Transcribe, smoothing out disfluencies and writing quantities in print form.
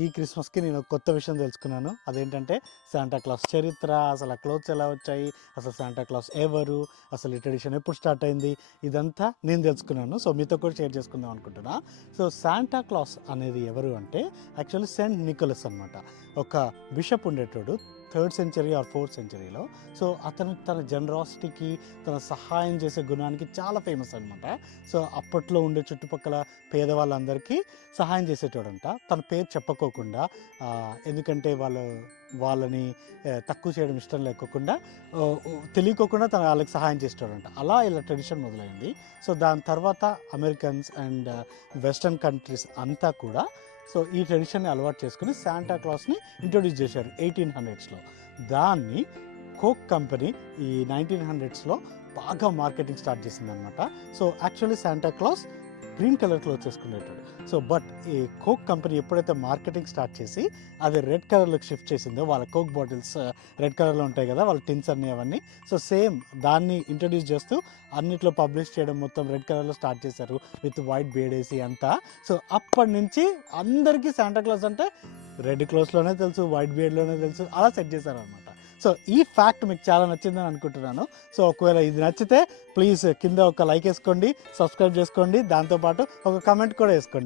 ఈ క్రిస్మస్కి నేను ఒక కొత్త విషయం తెలుసుకున్నాను. అదేంటంటే శాంటా క్లాస్ చరిత్ర, అసలు ఆ క్లోత్స్ ఎలా వచ్చాయి, అసలు శాంటా క్లాస్ ఎవరు, అసలు ఈ ట్రెడిషన్ ఎప్పుడు స్టార్ట్ అయింది, ఇదంతా నేను తెలుసుకున్నాను. సో మీతో కూడా షేర్ చేసుకుందాం అనుకుంటున్నా. సో శాంటా క్లాస్ అనేది ఎవరు అంటే యాక్చువల్లీ సెయింట్ నికోలస్ అనమాట. ఒక బిషప్ ఉండేటోడు 3rd సెంచరీ ఆర్ 4th సెంచరీలో. సో అతను తన జనరాసిటీకి, తన సహాయం చేసే గుణానికి చాలా ఫేమస్ అనమాట. సో అప్పట్లో ఉండే చుట్టుపక్కల పేదవాళ్ళందరికీ సహాయం చేసేటోడంట. తన పేరు చెప్పుకోకుండా, ఎందుకంటే వాళ్ళని తక్కువ చేయడం ఇష్టం లేకోకుండా, తెలియకోకుండా తన వాళ్ళకి సహాయం చేసేటోడంట. అలా ఇలా ట్రెడిషన్ మొదలైంది. సో దాని తర్వాత అమెరికన్స్ అండ్ వెస్టర్న్ కంట్రీస్ అంతా కూడా సో ఈ ట్రెడిషన్ని అలవాటు చేసుకుని శాంటా క్లాస్ని ఇంట్రొడ్యూస్ చేశారు 1800స్లో. దాన్ని కోక్ కంపెనీ ఈ 1900స్లో బాగా మార్కెటింగ్ స్టార్ట్ చేసిందనమాట. So actually Santa Claus green colour cloth చేసుకునేటాడు. సో బట్ ఈ కోక్ కంపెనీ ఎప్పుడైతే మార్కెటింగ్ స్టార్ట్ చేసి అది రెడ్ కలర్లోకి షిఫ్ట్ చేసిందో, వాళ్ళ కోక్ బాటిల్స్ రెడ్ కలర్లో ఉంటాయి కదా, వాళ్ళ టిన్స్ అన్నీ అవన్నీ. సో సేమ్ దాన్ని ఇంట్రడ్యూస్ చేస్తూ అన్నిట్లో పబ్లిష్ చేయడం మొత్తం రెడ్ కలర్లో స్టార్ట్ చేశారు, విత్ వైట్ బేడ్ వేసి అంతా. సో అప్పటి నుంచి అందరికీ శాంటా క్లాస్ అంటే రెడ్ క్లోత్స్లోనే తెలుసు, వైట్ బేడ్లోనే తెలుసు, అలా సెట్ చేశారనమాట. సో ఈ ఫ్యాక్ట్ మీకు చాలా నచ్చిందని అనుకుంటున్నాను. సో ఒకవేళ ఇది నచ్చితే ప్లీజ్ కింద ఒక లైక్ వేసుకోండి, సబ్స్క్రైబ్ చేసుకోండి, దాంతోపాటు ఒక కమెంట్ కూడా వేసుకోండి.